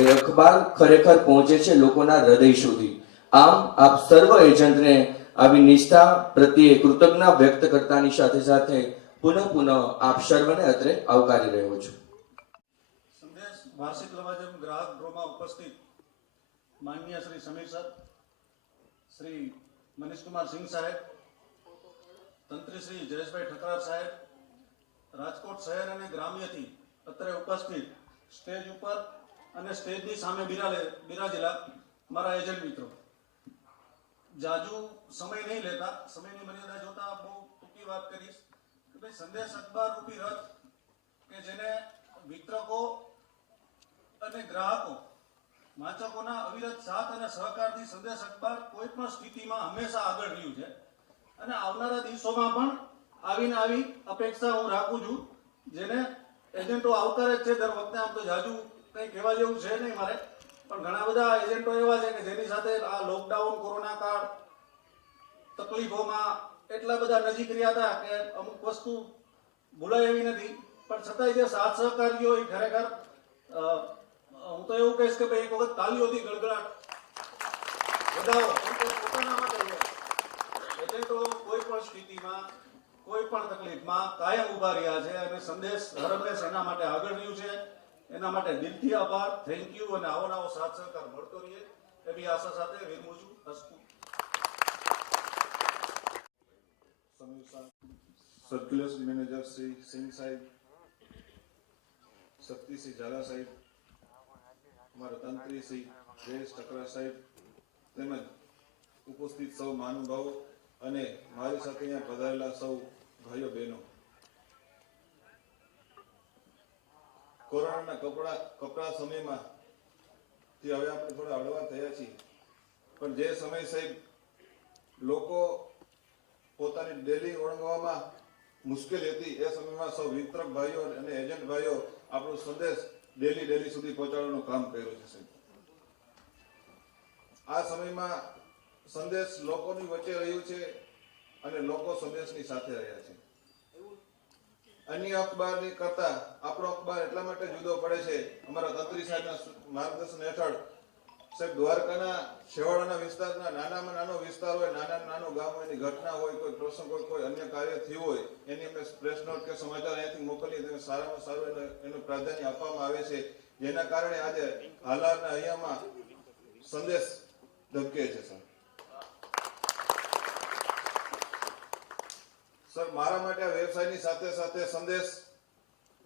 એ અખબાર ખરેખર પહોંચે છે લોકોના હૃદય સુધી। આમ આપ સર્વ એજન્ટને આવી નિષ્ઠા પ્રત્યે કૃતજ્ઞતા વ્યક્ત કરતાની સાથે સાથે પુનઃ આપ સર્વને અત્રે આવકારી રહ્યો છું। સંદેશ વાર્ષિક લવાજમ ગ્રાહક ગૃહમાં ઉપસ્થિત માનનીય શ્રી સમીર સર, શ્રી મનીષકુમાર સિંહ સાહેબ, તંત્રી શ્રી જયેશભાઈ ઠકરાર સાહેબ, રાજકોટ શહેર અને ગ્રામ્યથી અત્રે ઉપસ્થિત સ્ટેજ ઉપર અને સ્ટેજની સામે બિરાજેલા મારા એજન્ટ મિત્રો, જાજુ સમય નહીં લેતા, સમયની મર્યાદા જોતા બહુ ટૂંકી વાત કરીશ કે ભાઈ સંદેશ અખબાર રૂપી રથ કે જેને વિતરકો અને ગ્રાહકો વાંચકોના અવિરત સાથ અને સહકારથી સંદેશ અખબાર કોઈ પણ સ્થિતિમાં હંમેશા આગળ રહ્યું છે અને આવનારા દિવસોમાં પણ આવીને આવી અપેક્ષા હું રાખું છું, જેને એજન્ટો આવકારે છે દર વખતે। આમ તો જાજુ કંઈ કહેવા જેવું છે નહીં મારે, પણ ઘણા બધા એજન્ટો એવા છે કે જેની સાથે આ લોકડાઉન કોરોના કાળ તકલીફોમાં એટલા બધા નજીક રહ્યા હતા કે અમુક વસ્તુ ભૂલાય એવી નથી, પણ છતાંય જે સાથ સહકારીઓ એ ખરેખર હું તો એવું કહીશ કે ભાઈ એક વખત તાલીઓથી ગડગડાટ વધાવો પોતાના માટે એજન્ટો કોઈ પણ સ્થિતિમાં કોઈ પણ તકલીફમાં કાયમ ઉભા રહ્યા છે અને સંદેશ હરમેશ એના માટે આગળ રહ્યું છે। એના માટે દિલથી આભાર, થેન્ક યુ, અને આવો નવો સાથ સહકાર મળતો રહીએ એવી આશા સાથે વિરમું છું। સર્ક્યુલર મેનેજર શ્રી સિંહ સાહેબ, શક્તિસિંહ ઝાલા સાહેબ, અમારા તંત્રી શ્રી જયેશ ઠકરાર સાહેબ, તેમજ ઉપસ્થિત સૌ મહાનુભાવો અને મારી સાથે અહીંયા પધારેલા સૌ ભાઈઓ બહેનો, કોરોનાના કપરા સમયમાં થી હવે આપણે થોડા હળવા થયા છીએ, પણ જે સમય સાહેબ લોકો પોતાની ડેલી ઓળંગવામાં મુશ્કેલી હતી એ સમયમાં સૌ વિતરક ભાઈઓ અને એજન્ટ ભાઈઓ આપણો સંદેશ ડેલી સુધી પહોંચાડવાનું કામ કર્યું છે સાહેબ। આ સમયમાં સંદેશ લોકોની વચ્ચે રહ્યું છે અને લોકો સંદેશની સાથે રહ્યા છે। અન્ય અખબારની કરતા આપણો અખબાર એટલા માટે જુદો પડે છે, અમારા તંત્રી સાહેબના માર્ગદર્શન હેઠળ સાહેબ દ્વારકાના છેવાડાના વિસ્તારના નાનામાં નાનો વિસ્તાર હોય, નાનો ગામ હોય, એની ઘટના હોય, કોઈ પ્રસંગ હોય, કોઈ અન્ય કાર્ય થયું હોય, એની અમે પ્રેસ નોટ કે સમાચાર અહીંયાથી મોકલીએ તો સારામાં સારું એનું પ્રાધાન્ય આપવામાં આવે છે, જેના કારણે આજે હાલના અહીંયામાં સંદેશ ધબકે છે સર। મારા માટે આ વ્યવસાયની સાથે સાથે સંદેશ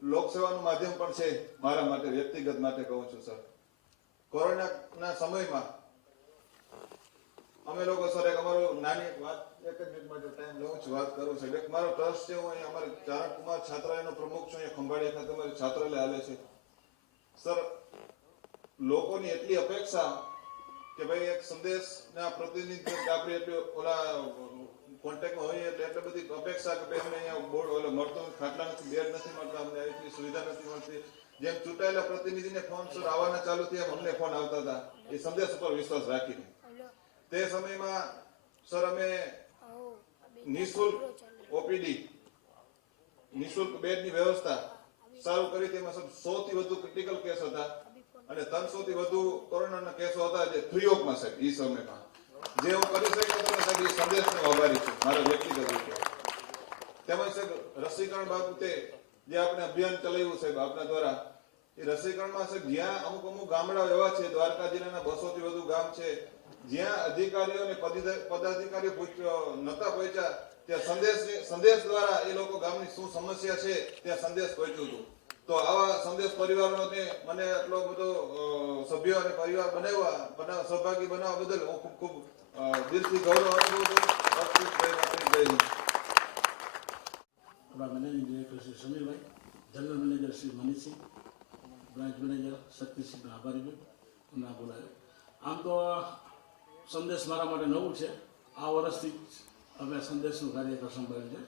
લોકસેવાનું માધ્યમ પણ છે। મારા માટે વ્યક્તિગત માટે કહું છું સર, કોરોનાના સમયમાં અમે લોકો સર એક અમારો નાની વાત એક જ મિનિટ માટે ટાઈમ લઉં છું, વાત કરું છું। એક મારો ટ્રસ્ટ છે, હું અહીંયા અમારે ચારણ કુમાર છાત્રાલયનો પ્રમુખ છું, અહીંયા ખંભાળિયા ખાતે અમારી છાત્રાલય હાલે છે સર। લોકોની એટલી અપેક્ષા કે ભાઈ એક સંદેશના પ્રતિનિધિ આપણે એટલું ઓલા કોન્ટેક્ટમાં હોઈએ એટલે બધી અપેક્ષા કે ભાઈ અમને અહીંયા બોર્ડ ઓલો મળતો ખાટલા નથી, બેડ નથી મળતા, અમને એટલી સુવિધા નથી મળતી। જેમ ચૂંટાયેલા પ્રતિનિધિને ફોન સર આવવાના ચાલુ થયા, અમને ફોન આવતા હતા એ સંદેશ ઉપર વિશ્વાસ રાખીને। તે સમયમાં સર અમે નિઃશુલ્ક ઓપીડી, નિઃશુલ્ક બેડની વ્યવસ્થા સારું કરી। તેમાં સર 100 થી વધુ ક્રિટિકલ કેસ હતા અને 300 થી વધુ કોરોનાના કેસો હતા જે ફ્રી ઓફમાં સાહેબ એ સમયમાં જે હું કરી શક્યો હતો સાહેબ એ સંદેશનો આભારી છું મારા વ્યક્તિગત રીતે। તેમજ સાહેબ રસીકરણ બાબતે જે આપણે અભિયાન ચલાવ્યું સાહેબ આપણા દ્વારા, એ રસીકરણમાં સાહેબ જ્યાં અમુક ગામડાઓ એવા છે, દ્વારકા જિલ્લાના 200 થી વધુ ગામ છે, જ્યાં અધિકારીઓ અને પદાધિકારીઓ નતા પહોંચ્યા, ત્યાં સંદેશ દ્વારા એ લોકો ગામની શું સમસ્યા છે ત્યાં સંદેશ પહોંચ્યું હતું। તો આવા સંદેશ પરિવારોને મને એટલો બધો સભ્યો અને પરિવાર સહભાગી બનાવવા બદલ હું ખૂબ દિલથી ગૌરવ અનુભવું છું। Managing director Shri Samirbhai, general manager Shri Manishsinh, branch manager શક્તિસિંહના આભારી ના બોલાયો। આમ તો સંદેશ મારા માટે નવું છે, આ વર્ષથી જ અમે સંદેશનું કાર્ય સંભાળ્યું છે।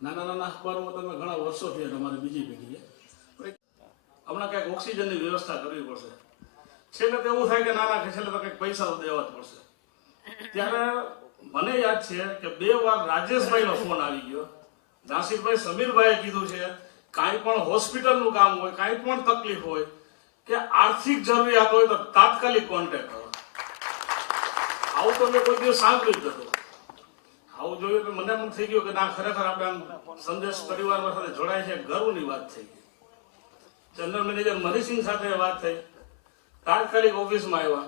નાના અખબારોમાં તમે ઘણા વર્ષો થયા તમારી બીજી પેઢીએ, હમણાં કંઈક ઓક્સિજનની વ્યવસ્થા કરવી પડશે। છેલ્લે તો એવું થાય કે નાના કે છેલ્લે તો કંઈક પૈસા દેવા જ પડશે। ત્યારે મને યાદ છે કે 2 વાર રાજેશભાઈનો ફોન આવી ગયો, નાસિરભાઈ સમીરભાઈએ કીધું છે કાંઈ પણ હોસ્પિટલનું કામ હોય, કાંઈ પણ તકલીફ હોય કે આર્થિક જરૂરિયાત હોય તો તાત્કાલિક કોન્ટેક્ટ કરો. આવું તો મેં કોઈ દિવસ સાંભળ્યું જ નતું. આવું જોયું તો મને એમ થઈ ગયું કે ના, ખરેખર આપણે આમ સંદેશ પરિવાર સાથે જોડાય છે, ગર્વની વાત થઈ ગઈ. જનરલ મેનેજર મનીષસિંહ સાથે વાત થઈ, તાત્કાલિક ઓફિસમાં આવ્યા,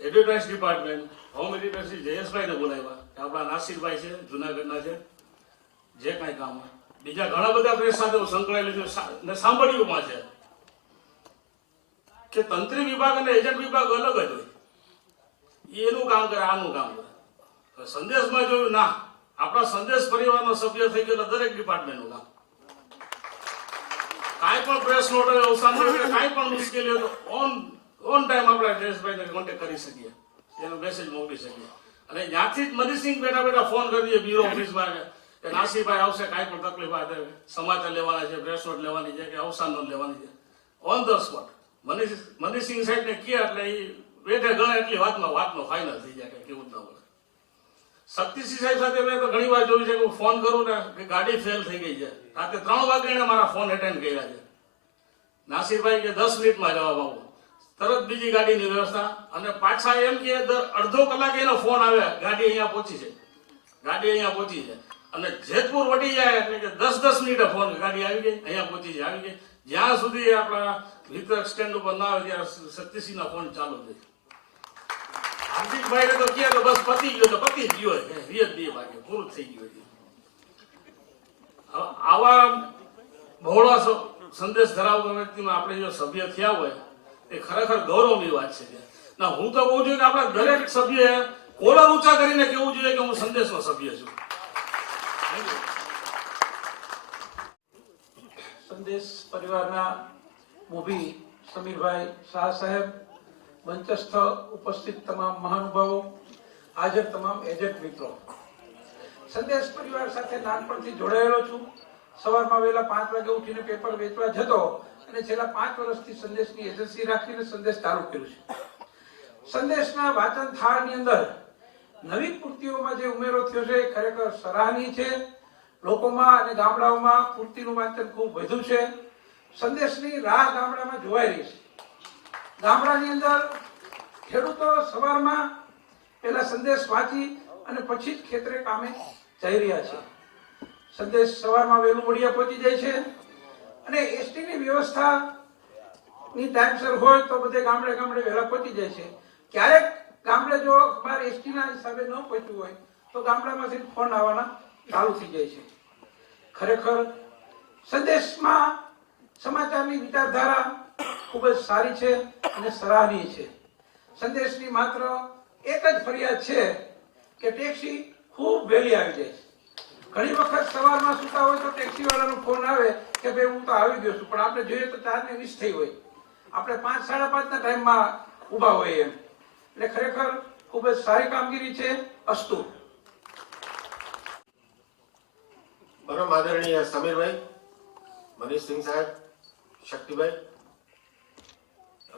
advertise department, home editor Shri જયેશભાઈને બોલાવ્યા, કે આપણા નાસિરભાઈ છે, જુનાગઢના છે, જે કાંઈ કામ હોય. બીજા ઘણા બધા પ્રેસ સાથે હું સંકળાયેલું છું ને સાંભળ્યુંમાં છે કે તંત્રી વિભાગ અને એજન્ટ વિભાગ અલગ જ હોય. એ એનું કામ કરે, આનું કામ કરે. સંદેશમાં જોયું ના, આપણા સંદેશ પરિવારનો સભ્ય થઈ ગયેલો દરેક ડિપાર્ટમેન્ટનું કામ. કાંઈ પણ પ્રેસ નોટ હોય, અવસાન હોય, કાંઈ પણ મુશ્કેલી હોય તો ઓન ટાઈમ આપણે જયેશભાઈને કોન્ટેક્ટ કરી શકીએ, એનો મેસેજ મોકલી શકીએ. અને ત્યાંથી જ મનીષસિંહ બેઠા બેઠા ફોન કરી દઈએ બ્યુરો ઓફિસમાં કે નાસીભાઈ આવશે, કાંઈ પણ તકલીફ આવે, સમાચાર લેવાના છે, પ્રેસ નોટ લેવાની છે, કે અવસાન નોટ લેવાની છે, ઓન ધ સ્પોટ મનીષસિંહ સાહેબને કહે એટલે એ બેઠે ગણે એટલી વાતનો ફાઇનલ થઈ જાય કે કેવું જ ના બોલે. શક્તિસિંહ સાહેબ સાથે મેં તો ઘણી વાર જોયું છે કે હું ફોન કરું ને કે ગાડી ફેલ થઈ ગઈ છે, રાતે 3 વાગે એને મારા ફોન અટેન્ડ કર્યા છે. નાસિરભાઈ કે 10 મિનિટમાં જવાબ આવું, તરત બીજી ગાડીની વ્યવસ્થા. અને પાછા એમ કે અડધો કલાક એનો ફોન આવે, ગાડી અહીંયા પહોંચી છે. અને જેતપુર વટી જાય એટલે કે 10 મિનિટે ફોન, ગાડી આવી ગઈ, અહીંયા પહોંચી ગઈ. જ્યાં સુધી આપણા વિતરક સ્ટેન્ડ ઉપર ના આવે ત્યાં શક્તિસિંહના ફોન ચાલુ છે. હાર્દિકભાઈ તો કહે તો બસ પતી ગયો, તો પતી જ ગયો, રિયત 2 વાગે પૂરું થઈ ગયું. આવા બહોળા સંદેશ ધરાવતા વ્યક્તિમાં આપણે જો સભ્ય થયા હોય એ ખરેખર ગૌરવની વાત છે. ના, હું તો કહું છું કે આપણા દરેક સભ્યએ કોલર ઊંચા કરીને કહેવું જોઈએ કે હું સંદેશનો સભ્ય છું. સંદેશ પરિવારના મોભી સમીરભાઈ શાહ સાહેબ, મંચસ્થ ઉપસ્થિત તમામ મહાનુભાવો, હાજર તમામ એજન્ટ મિત્રો, સંદેશ પરિવાર સાથે નાનપણથી જોડાયેલો છું. સવારમાં વહેલા 5 વાગે ઉઠીને પેપર વેચવા જતો અને છેલ્લા 5 વર્ષથી સંદેશની એજન્સી રાખીને સંદેશ ચાલુ કર્યું છે. સંદેશના વાંચન થાળની અંદર નવી પૂર્તિઓમાં જે ઉમેરો થયો છે એ ખરેખર સરાહનીય છે. લોકોમાં અને ગામડાઓમાં પૂર્તિનું વાંચન ખૂબ વધુ છે. સંદેશની રાહ ગામડામાં જોવાઈ રહી છે. ગામડાની અંદર ખેડૂતો સવારમાં પહેલા સંદેશ વાંચી અને પછી જ ખેતરે કામે જઈ રહ્યા છે. સંદેશ સવારમાં વહેલું મળિયા પહોંચી જાય છે અને એસટીની વ્યવસ્થાની ટાઈમસર હોય તો બધે ગામડે વહેલા પહોંચી જાય છે. ક્યારેક ગામડે જો અખબાર એસટીના હિસાબે ન પહોંચ્યું હોય તો ગામડામાંથી ફોન આવવાના ચાલુ થઈ જાય છે. ખરેખર સંદેશમાં સમાચારની વિચારધારા ખૂબ જ સારી છે અને સરાહનીય છે. સંદેશની માત્ર એક જ ફરિયાદ છે કે ટેક્સી ખૂબ વહેલી આવી જાય છે. ઘણી વખત સવારમાં સુતા હોય તો ટેક્સી વાળાનો ફોન આવે કે ભાઈ હું તો આવી ગયો છું, પણ આપણે જોઈએ તો 4:20 થઈ હોય, આપણે 5, 5:30 ના ટાઈમમાં ઊભા હોય એમ. એટલે ખરેખર ખૂબ જ સારી કામગીરી છે. અસ્તુ. પરમ આદરણીય સમીરભાઈ, મનીષસિંહ સાહેબ, શક્તિભાઈ,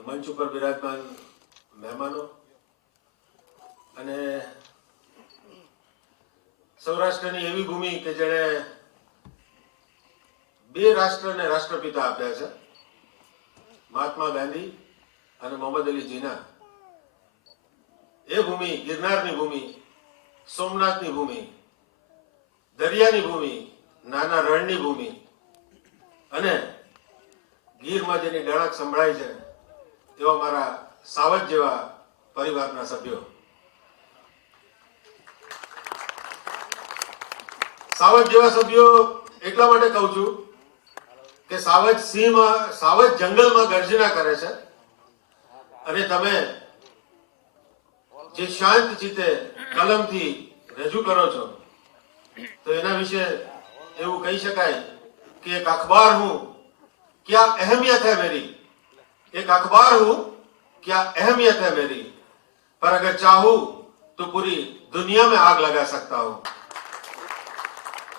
મંચ ઉપર બિરાજમાન મહેમાનો અને સૌરાષ્ટ્રની એવી ભૂમિ કે જેણે 2 રાષ્ટ્રને રાષ્ટ્રપિતા આપ્યા છે, મહાત્મા ગાંધી અને મોહમ્મદ અલી જીના. એ ભૂમિ, ગિરનારની ભૂમિ, સોમનાથની ભૂમિ, દરિયાની ભૂમિ, નાના રણની ભૂમિ અને ગીરમાં જેની ડણક સંભળાય છે એવા મારા સાવજ જેવા પરિવારના સભ્યો. સાવજ જેવા સભ્યો એટલા માટે કહું છું કે સાવજ જંગલમાં ગર્જના કરે છે અને તમે જે શાંત ચિત્તે કલમથી રજૂ કરો છો તો એના વિશે એવું કહી શકાય कि एक अखबार हूं, क्या अहमियत है मेरी, एक अखबार हूं, क्या अहमियत है मेरी, पर अगर चाहूं तो पूरी दुनिया में आग लगा सकता हूं.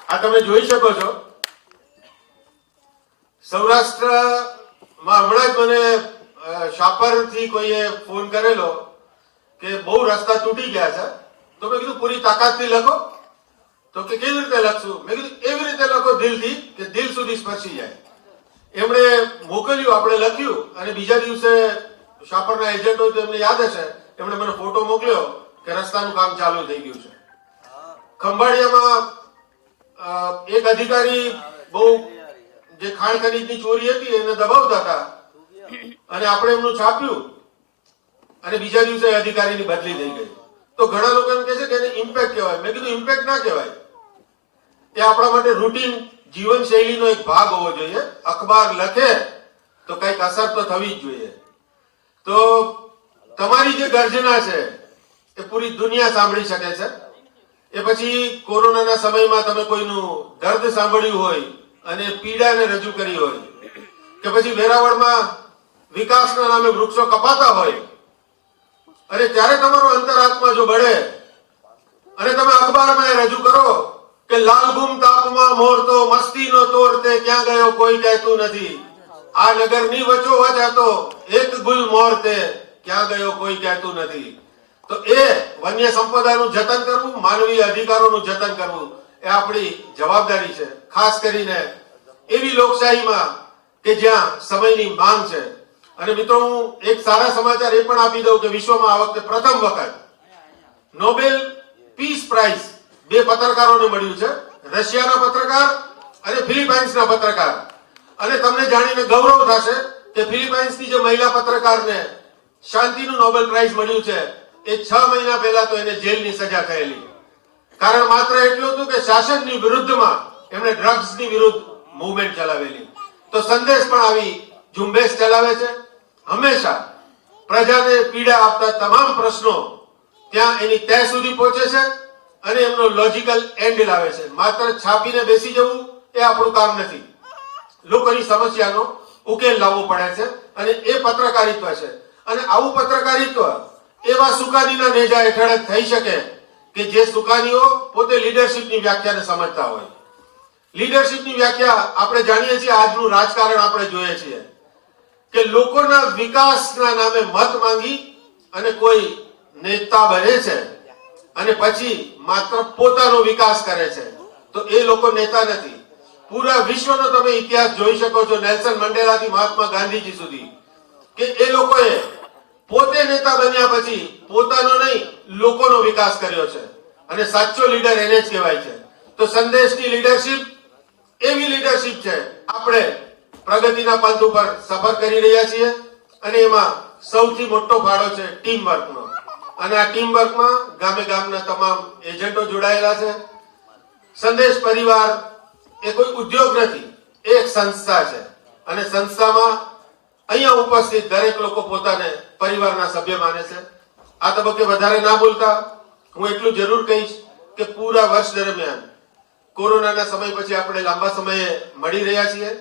આ તમે જોઈ શકો છો. સૌરાષ્ટ્રમાં હમણાં જ મને શાપરથી કોઈએ ફોન કરેલો કે બહુ રસ્તા તૂટી ગયા છે, તો મેં કીધું પૂરી તાકાતથી લખો. તો કે કેવી રીતે લખશું? મેં કીધું એવી રીતે લખો દિલથી કે દિલ સુધી સ્પર્શી જાય. એમણે મોકલ્યું, આપણે લખ્યું અને બીજા દિવસે શાપરના એજન્ટ હોય તો એમને યાદ હશે, એમણે મને ફોટો મોકલ્યો કે રસ્તાનું કામ ચાલુ થઈ ગયું છે. ખંભાળિયામાં એક અધિકારી બહુ જે ખાણ ખનીજની ચોરી હતી એને દબાવતા હતા અને આપણે એમનું છાપ્યું અને બીજા દિવસે એ અધિકારીની બદલી થઈ ગઈ. તો ઘણા લોકો એમ કહે છે કે એને ઇમ્પેક્ટ કહેવાય. મેં કીધું ઇમ્પેક્ટ ના કહેવાય, એ આપણા માટે રૂટીન જીવનશૈલીનો એક ભાગ હોવો જોઈએ. અખબાર લખે તો કઈક અસર તો થવી જ જોઈએ. તો તમારી જે ગર્જના છે એ પૂરી દુનિયા સાંભળી શકે છે. એ પછી કોરોનાના સમયમાં તમે કોઈનું દર્દ સાંભળ્યું હોય અને પીડાને રજૂ કરી હોય, કે પછી વેરાવળમાં વિકાસના નામે વૃક્ષો કપાતા હોય, અને ત્યારે તમારો અંતરાત્મા જો બળે અને તમે અખબારમાં એ રજૂ કરો કે લાલગુમ તાપમાં મોર તો મસ્તીનો તોર તે ક્યાં ગયો કોઈ કહેતું નથી, આ નગરની વચ્ચોવચ હતો એક ગુલ મોર તે ક્યાં ગયો કોઈ કહેતું નથી. તો એ વન્ય સંપદાનું જતન કરવું, માનવીય અધિકારોનું જતન કરવું એ આપણી જવાબદારી છે, ખાસ કરીને એવી લોકશાહીમાં કે જ્યાં સમયની માંગ છે. અને મિત્રો, હું એક સારા સમાચાર એ પણ આપી દઉં કે વિશ્વમાં આ વખતે પ્રથમ વખત નોબેલ પીસ પ્રાઇઝ 2 પત્રકારોને મળ્યું છે, રશિયાના પત્રકાર અને ફિલિપાઇન્સના પત્રકાર. અને તમને જાણીને ગૌરવ થશે કે ફિલિપાઇન્સની જે મહિલા પત્રકારને શાંતિનું નોબેલ પ્રાઇઝ મળ્યું છે એ 6 મહિના પહેલા તો એને જેલની સજા થયેલી. કારણ માત્ર એટલું હતું કે શાસનની વિરુદ્ધમાં એમણે ડ્રગ્સની વિરુદ્ધ મૂવમેન્ટ ચલાવેલી. તો સંદેશ પણ આવી ઝુંબેશ ચલાવે છે. હંમેશા પ્રજાને પીડા આપતા તમામ પ્રશ્નો ત્યાં એની તહ સુધી પહોંચે છે અને એમનો લોજિકલ એન્ડ લાવે છે. માત્ર છાપીને બેસી જવું એ આપણું કામ નથી. લોકોની સમસ્યાનો ઉકેલ લાવવો પડે છે અને એ પત્રકારિત્વ છે. અને આવું પત્રકારિત્વ એવા સુકાનીના નેજા હેઠળ જ થઈ શકે કે જે સુકાનીઓ પોતે લીડરશિપની વ્યાખ્યાને સમજતા હોય. લીડરશિપની વ્યાખ્યા આપણે જાણીએ છીએ, આજનું રાજકારણ આપણે જોઈએ છીએ કે લોકોના વિકાસના નામે મત માંગી અને કોઈ નેતા બને છે અને પછી માત્ર પોતાનો વિકાસ કરે છે, તો એ લોકો નેતા નથી. પૂરા વિશ્વનો તમે ઇતિહાસ જોઈ શકો છો, નેલ્સન મંડેલાથી મહાત્મા ગાંધીજી સુધી, કે એ લોકોએ પોતે નેતા બન્યા પછી પોતાનો નહીં લોકોનો વિકાસ કર્યો છે. અને સાચો લીડર એને જ કહેવાય છે. તો સંદેશની લીડરશિપ એવી લીડરશિપ છે. આપણે પ્રગતિના પંથ ઉપર સફર કરી રહ્યા છીએ અને એમાં સૌથી મોટો ફાળો છે ટીમ વર્કનો. અને આ ટીમ વર્કમાં ગામે ગામના તમામ એજન્ટો જોડાયેલા છે. સંદેશ પરિવાર એ કોઈ ઉદ્યોગ નથી, એ એક સંસ્થા છે. અને સંસ્થામાં અહીંયા ઉપસ્થિત દરેક લોકો પોતાને પરિવારના સભ્ય માને છે. આ તબક્કે વધારે ના બોલતા હું એટલું જરૂર કહીશ કે પૂરા વર્ષ દરમિયાન કોરોનાના સમય પછી આપણે લાંબા સમયે મળી રહ્યા છીએ.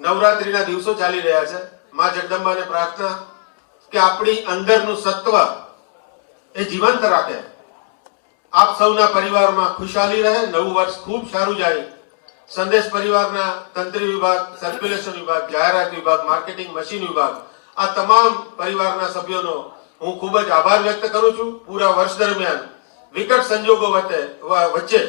નવરાત્રીના દિવસો ચાલી રહ્યા છે. માં જગદંબાને પ્રાર્થના કે આપણી અંદરનું સત્વ એ જીવંત રાખે. આપ સૌના પરિવારમાં ખુશાલી રહે, નવું વર્ષ ખૂબ સારું જાય. સંદેશ પરિવારના તંત્રી વિભાગ, સર્ક્યુલેશન વિભાગ, જાહેરાત વિભાગ, માર્કેટિંગ મશીન વિભાગ, આ તમામ પરિવારના સભ્યોનો હું ખૂબ જ આભાર વ્યક્ત કરું છું. પૂરા વર્ષ દરમિયાન વિકટ સંજોગો વચ્ચે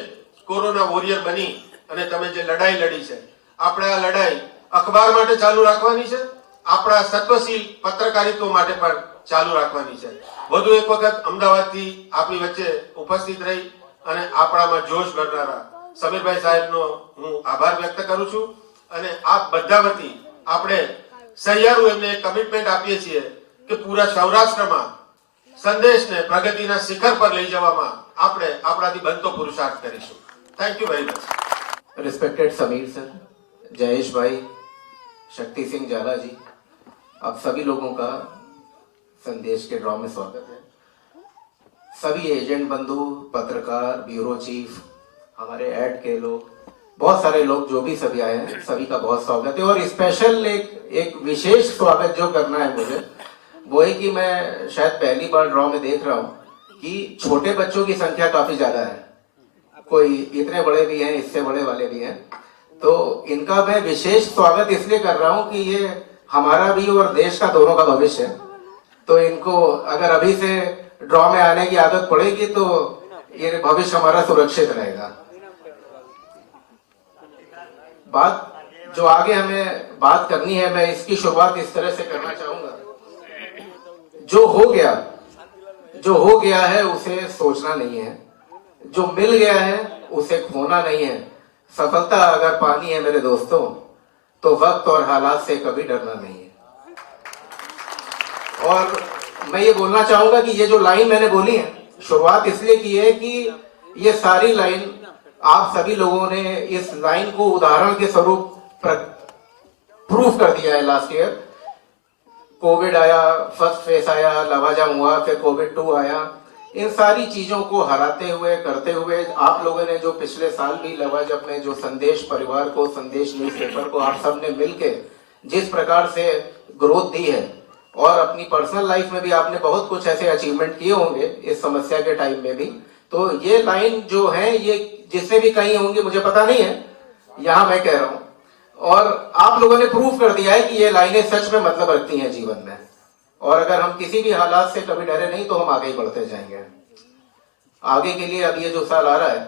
કોરોના વોરિયર બની અને તમે જે લડાઈ લડી છે, આપણે આ લડાઈ અખબાર માટે ચાલુ રાખવાની છે, આપણા સત્વશીલ પત્રકારિત્વ માટે પણ ચાલુ રાખવાની છે. વધુ એક વખત અમદાવાદથી આપણી વચ્ચે ઉપસ્થિત રહી અને આપણામાં જોશ ભરનારા સમીરભાઈ સાહેબનો હું આભાર વ્યક્ત કરું છું. અને આ બધા વતી આપણે સહિયારું એમને કમિટમેન્ટ આપીએ છીએ કે પૂરા સૌરાષ્ટ્રમાં સંદેશને પ્રગતિના શિખર પર લઈ જવામાં આપણે આપણાથી બનતો પુરુષાર્થ કરીશું. Thank you very much. Respected Sameer sir, Jayesh भाई, शक्ति सिंह जाला जी, आप सभी लोगों का संदेश के ड्रॉ में स्वागत है. सभी एजेंट बंधु, पत्रकार, ब्यूरो चीफ, हमारे ऐड के लोग, बहुत सारे लोग जो भी सभी आए हैं, सभी का बहुत स्वागत है. और स्पेशल एक विशेष स्वागत जो करना है मुझे, वो है कि मैं शायद पहली बार ड्रॉ में देख रहा हूँ कि छोटे बच्चों की संख्या काफी ज्यादा है. कोई इतने बड़े भी हैं, इससे बड़े वाले भी हैं. तो इनका मैं विशेष स्वागत इसलिए कर रहा हूँ कि ये हमारा भी और देश का दोनों का भविष्य है. तो इनको अगर अभी से ड्रॉ में आने की आदत पड़ेगी तो ये भविष्य हमारा सुरक्षित रहेगा. जो आगे हमें बात करनी है, मैं इसकी शुरुआत इस तरह से करना चाहूंगा। जो हो गया है उसे सोचना नहीं है, जो मिल गया है उसे खोना नहीं है। सफलता अगर पानी है मेरे दोस्तों, तो वक्त और हालात से कभी डरना नहीं है। और मैं ये बोलना चाहूंगा कि ये जो लाइन मैंने बोली है, शुरुआत इसलिए की है कि ये सारी लाइन आप सभी लोगों ने इस लाइन को उदाहरण के स्वरूप प्रूफ कर दिया है। लास्ट ईयर कोविड आया, फर्स्ट फेस आया, लवाजम हुआ, फिर कोविड 2 आया। इन सारी चीजों को हराते हुए, करते हुए आप लोगों ने जो पिछले साल भी लवाजम में जो संदेश परिवार को, संदेश न्यूज़पेपर को आप सब ने मिलके जिस प्रकार से ग्रोथ दी है, और अपनी पर्सनल लाइफ में भी आपने बहुत कुछ ऐसे अचीवमेंट किए होंगे इस समस्या के टाइम में भी। तो ये लाइन जो है, ये जिससे भी कहीं होंगी मुझे पता नहीं है, यहाँ मैं कह रहा हूँ, और आप लोगों ने प्रूफ कर दिया है कि ये लाइनें सच में मतलब रखती हैं जीवन में। और अगर हम किसी भी हालात से कभी डरे नहीं, तो हम आगे ही बढ़ते जाएंगे। आगे के लिए अब ये जो साल आ रहा है,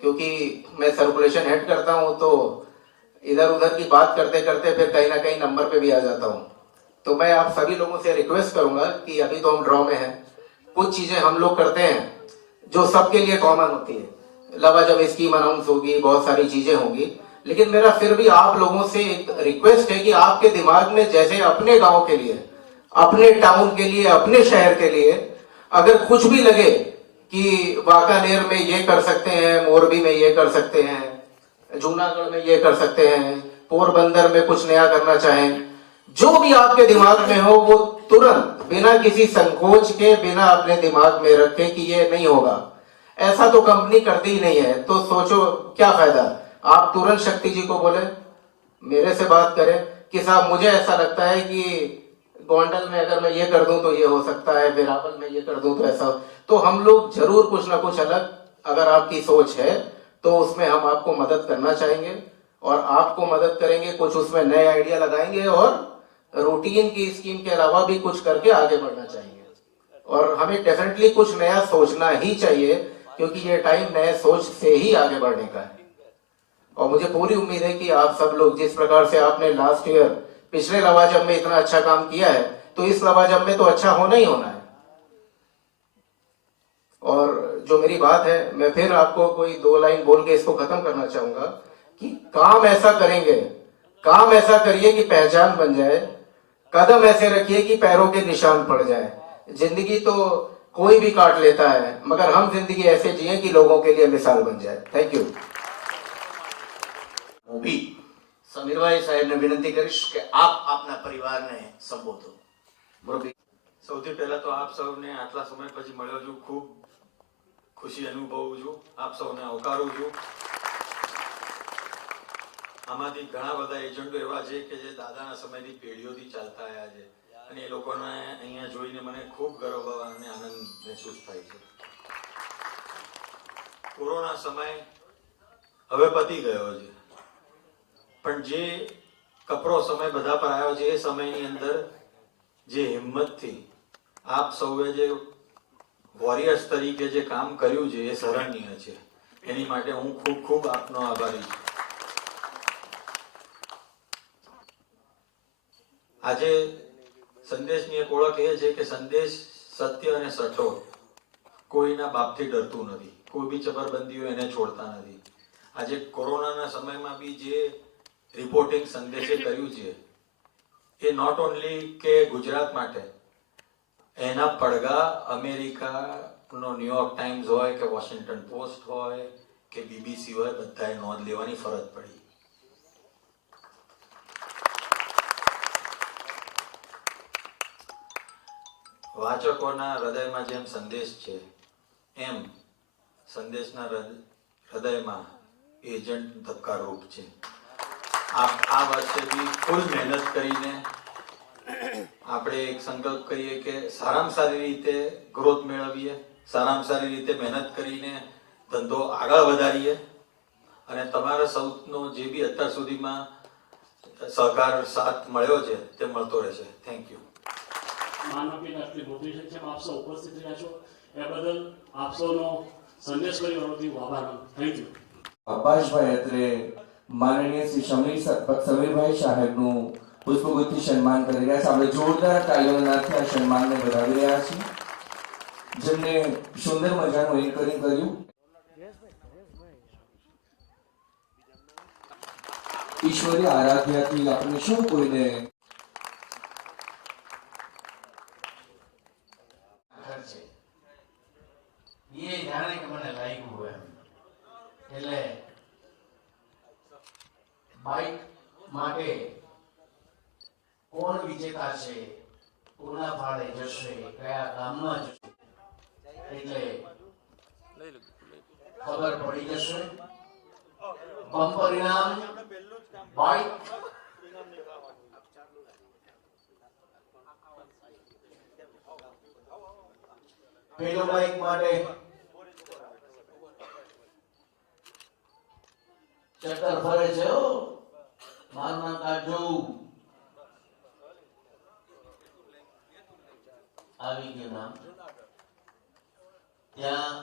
क्योंकि मैं सर्कुलेशन हेड करता हूँ, तो इधर उधर की बात करते करते फिर कहीं ना कहीं नंबर पे भी आ जाता हूँ। तो मैं आप सभी लोगों से रिक्वेस्ट करूंगा कि अभी तो हम ड्रॉ में हैं, कुछ चीजें हम लोग करते हैं जो सबके लिए कॉमन होती है। लवाजम स्कीम अनाउंस होगी, बहुत सारी चीजें होंगी, लेकिन मेरा फिर भी आप लोगों से एक रिक्वेस्ट है कि आपके दिमाग में जैसे अपने गांव के लिए, अपने टाउन के लिए, अपने शहर के लिए अगर कुछ भी लगे कि वाकानेर में ये कर सकते हैं, मोरबी में ये कर सकते हैं, जूनागढ़ में ये कर सकते हैं, पोरबंदर में कुछ नया करना चाहें, जो भी आपके दिमाग में हो, वो तुरंत बिना किसी संकोच के, बिना अपने दिमाग में रखे कि ये नहीं होगा, ऐसा तो कंपनी करती ही नहीं है, तो सोचो क्या फायदा। आप तुरंत शक्ति जी को बोले, मेरे से बात करें कि साहब मुझे ऐसा लगता है कि गोंडल में अगर मैं ये कर दूं तो ये हो सकता है, वेरावल में ये कर दूं तो ऐसा। तो हम लोग जरूर कुछ ना कुछ अलग, अगर आपकी सोच है तो उसमें हम आपको मदद करना चाहेंगे, और आपको मदद करेंगे, कुछ उसमें नए आइडिया लगाएंगे, और रूटीन की स्कीम के अलावा भी कुछ करके आगे बढ़ना चाहिए। और हमें डेफिनेटली कुछ नया सोचना ही चाहिए, क्योंकि ये टाइम नए सोच से ही आगे बढ़ने का है। और मुझे पूरी उम्मीद है कि आप सब लोग जिस प्रकार से आपने लास्ट ईयर पिछले लवाजम में इतना अच्छा काम किया है, तो इस लवाजम में तो अच्छा होना ही होना है। और जो मेरी बात है, मैं फिर आपको कोई 2 लाइन बोल के इसको खत्म करना चाहूंगा कि काम ऐसा करेंगे, काम ऐसा करिए कि पहचान बन जाए, कदम ऐसे रखिए कि पैरों के निशान पड़ जाए। जिंदगी तो कोई भी काट लेता है, मगर हम जिंदगी ऐसे जिए कि लोगों के लिए मिसाल बन जाए। Thank you. મોભી સમીરભાઈ સાહેબને વિનંતી કરીશ કે આપ આપના પરિવારને સંબોધો. मुरबी સૌથી પહેલા તો આપ સૌને આટલા સમય પછી મળ્યો છું, ખૂબ ખુશી અનુભવું છું, આપ સૌને આવકારું છું. આમાંથી ઘણા બધા એજન્ટો એવા છે કે જે દાદાના સમયથી પેઢીઓથી ચાલતા આવ્યા છે, અને એ લોકોને અહીંયા જોઈને મને ખૂબ ગર્વ અને આનંદ મહેસૂસ થાય છે. કોરોના સમય હવે પતી ગયો છે, પણ જે કપરો સમય બધા પર આવ્યો છે, એ સમયની અંદર જે હિંમતથી આપ સૌએ જે વોરિયર્સ તરીકે જે કામ કર્યું છે, એ સરાહનીય છે. એની માટે હું ખૂબ ખૂબ આપનો આભારી છું. આજે સંદેશની એક ઓળખ એ છે કે સંદેશ સત્ય અને સચોટ, કોઈના બાપથી ડરતું નથી, કોઈ બી ચબરબંધીઓ એને છોડતા નથી. આજે કોરોનાના સમયમાં બી જે રિપોર્ટિંગ સંદેશે કર્યું છે, એ નોટ ઓનલી કે ગુજરાત માટે, એના પડઘા અમેરિકાનો ન્યુયોર્ક ટાઈમ્સ હોય કે વોશિંગ્ટન પોસ્ટ હોય કે બીબીસી હોય, બધાએ નોંધ લેવાની ફરજ પડી. વાચકોના હૃદયમાં જેમ સંદેશ છે, એમ સંદેશના હૃદયમાં એજન્ટ ધબકાર રૂપ છે. આ વર્ષે બી ફૂલ મહેનત કરીને આપણે એક સંકલ્પ કરીએ કે સારામાં સારી રીતે ગ્રોથ મેળવીએ, સારામાં સારી રીતે મહેનત કરીને ધંધો આગળ વધારીએ, અને તમારા સૌનો જે બી અત્યાર સુધીમાં સહકાર સાથ મળ્યો છે તે મળતો રહેશે. Thank you. માનવની આટલી મોટી સંખ્યામાં આપ સૌ ઉપસ્થિત રહ્યા છો, એ બદલ આપ સૌનો સંદેશ પરિવારોથી આભાર. Thank you. અબ્બાસભાઈ અત્રે માનનીય શ્રી સમીરભાઈ સાહેબનું પુષ્પગુચ્છથી સન્માન કરી રહ્યા છે. આપણે જોરદાર તાલીઓના નાદથી આ સન્માનને વધાવી રહ્યા છીએ, જેમને સુંદર મજાનું એન્કરિંગ કર્યું. ઈશ્વરી આરાધ્યાથી આપણે શું કોઈને ઘર છે એ જાણે કે મને લાગ્યું હોય એટલે બાઇક માટે કોણ વિજેતા છે, કોના ફાળે જશે, કયા ગામમાં જશે, એટલે ખબર પડી જશે. બમ્પર ઇનામ બાઇક પેલો બાઇક માટે ચક્કર ફરે છે હો, મારું નામ કાઢજો. આવી ગયું નામ ત્યાં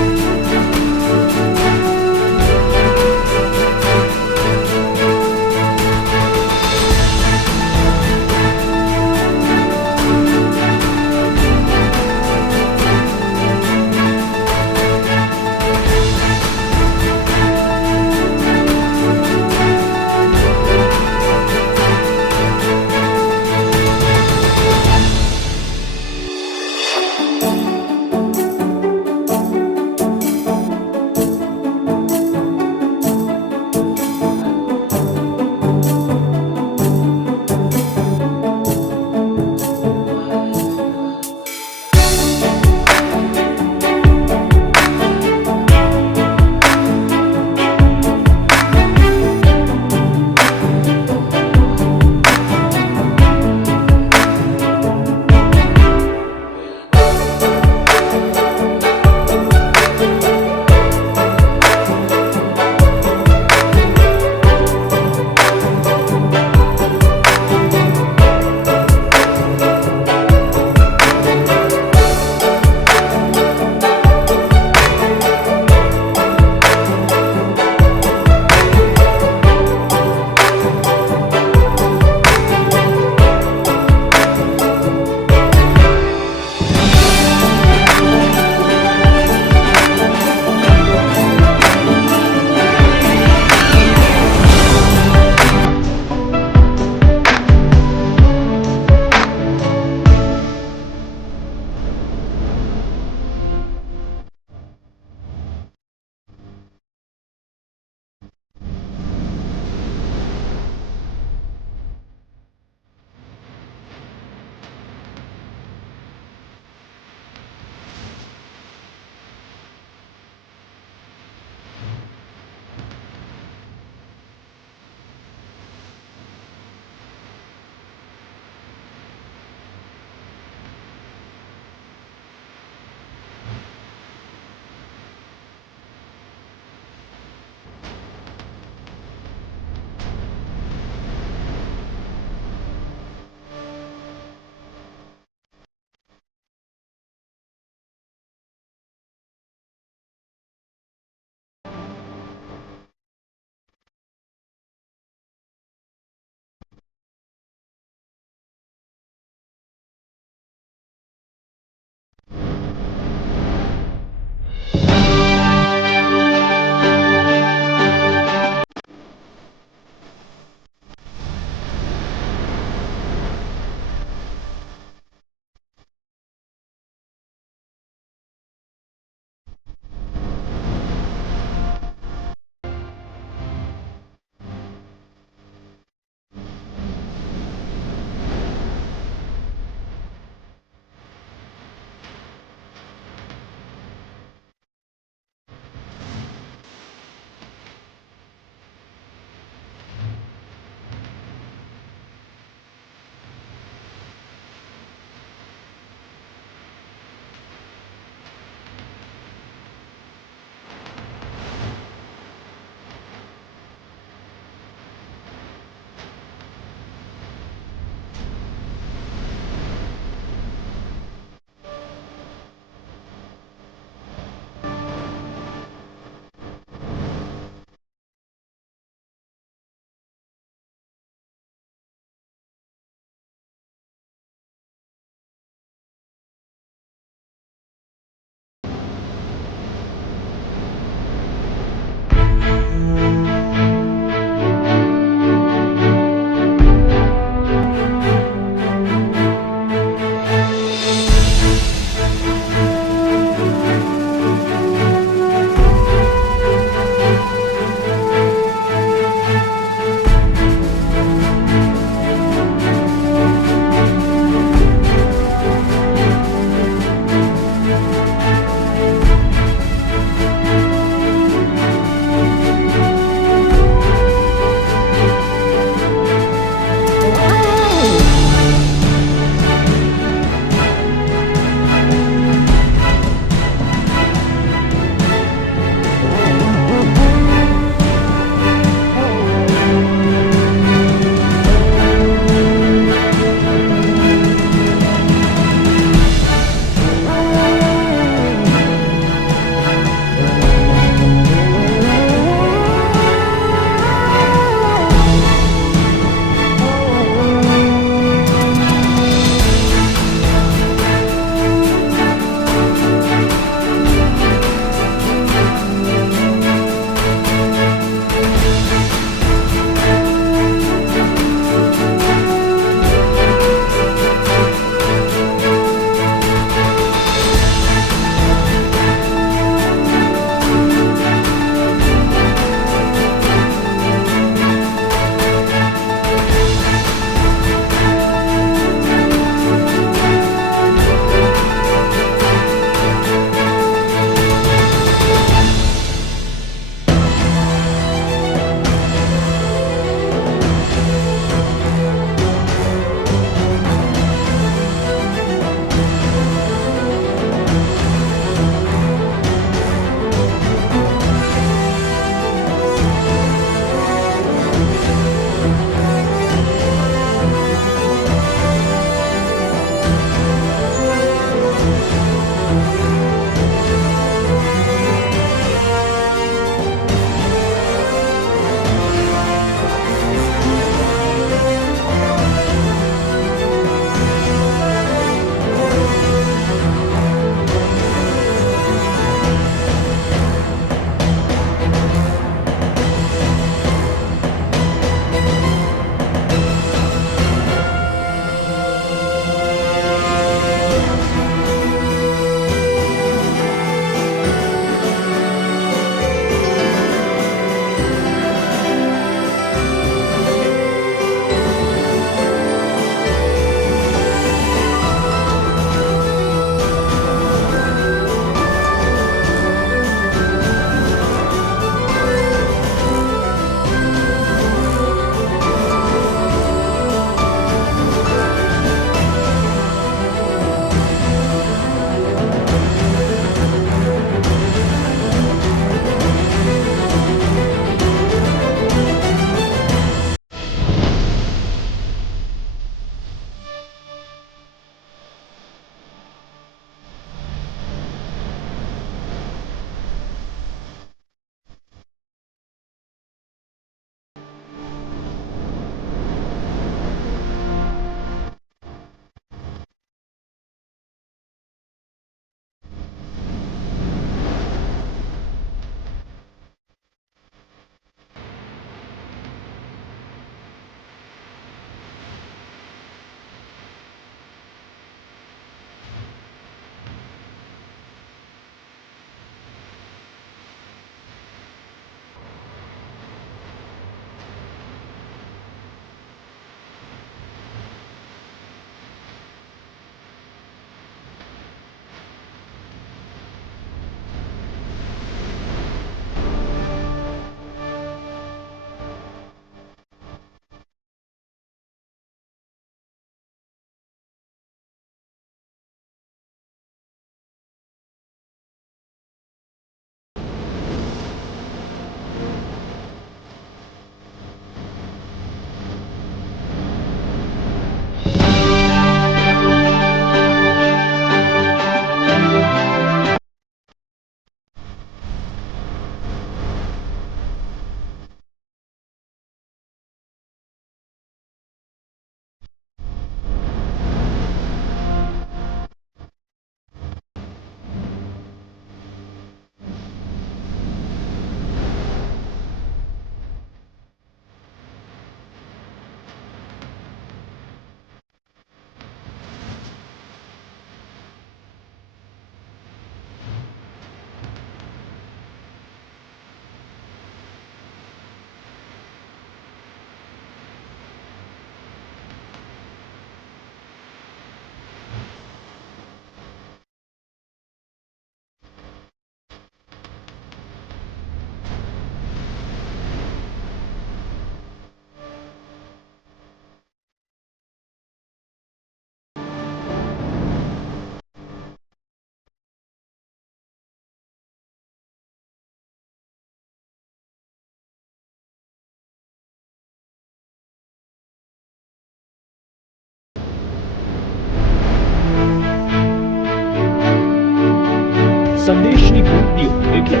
સંદેશની પૂર્તિઓ એટલે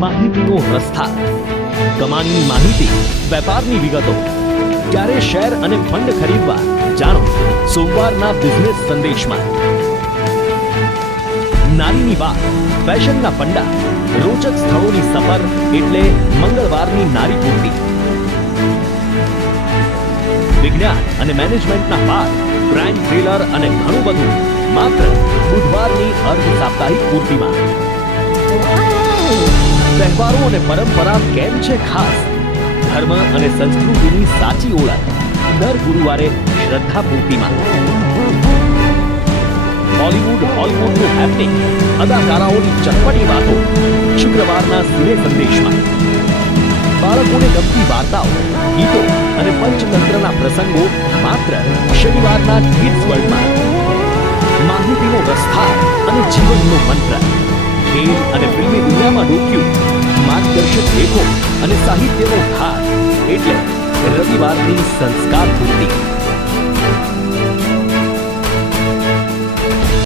માહિતીનો રસ્તા, કમાણીની માહિતી, વેપારની વિગતો, ક્યારે શેર અને ફંડ ખરીદવા જાણો સોમવારના બિઝનેસ સંદેશમાં. નારીની વાત, ફેશનના ફંડા, રોચક સ્થળોની સફર એટલે મંગળવારની નારી પૂર્તિ. વિજ્ઞાન અને મેનેજમેન્ટના પાઠ, ક્રાઇમ થ્રિલર અને ઘણું બધું માત્ર બુધવારની અર્ધ સાપ્તાહિક પૂર્તિમાં. તહેવારો અને પરંપરા કેમ છે ખાસ, ધર્મ અને સંસ્કૃતિની સાચી ઓળખ દર ગુરુવારે શ્રદ્ધા પૂર્તિમાં. હોલિવૂડનું હેપનિંગ, અદાકારાઓની ચટપટી વાતો શુક્રવારના સિને સંદેશમાં. બાળકોને ગમતી વાર્તાઓ, ગીતો અને પંચતંત્રના પ્રસંગો માત્ર શનિવારના કિડ્સ વર્લ્ડમાં. માહિતીનો વિસ્તાર અને જીવનનો મંત્ર, ખેલ અને ફિલ્મી દુનિયામાં ડોક્યું, માર્ગદર્શક લેખો અને સાહિત્યનો ભાર એટલે રવિવારની સંસ્કાર પૂર્તિ.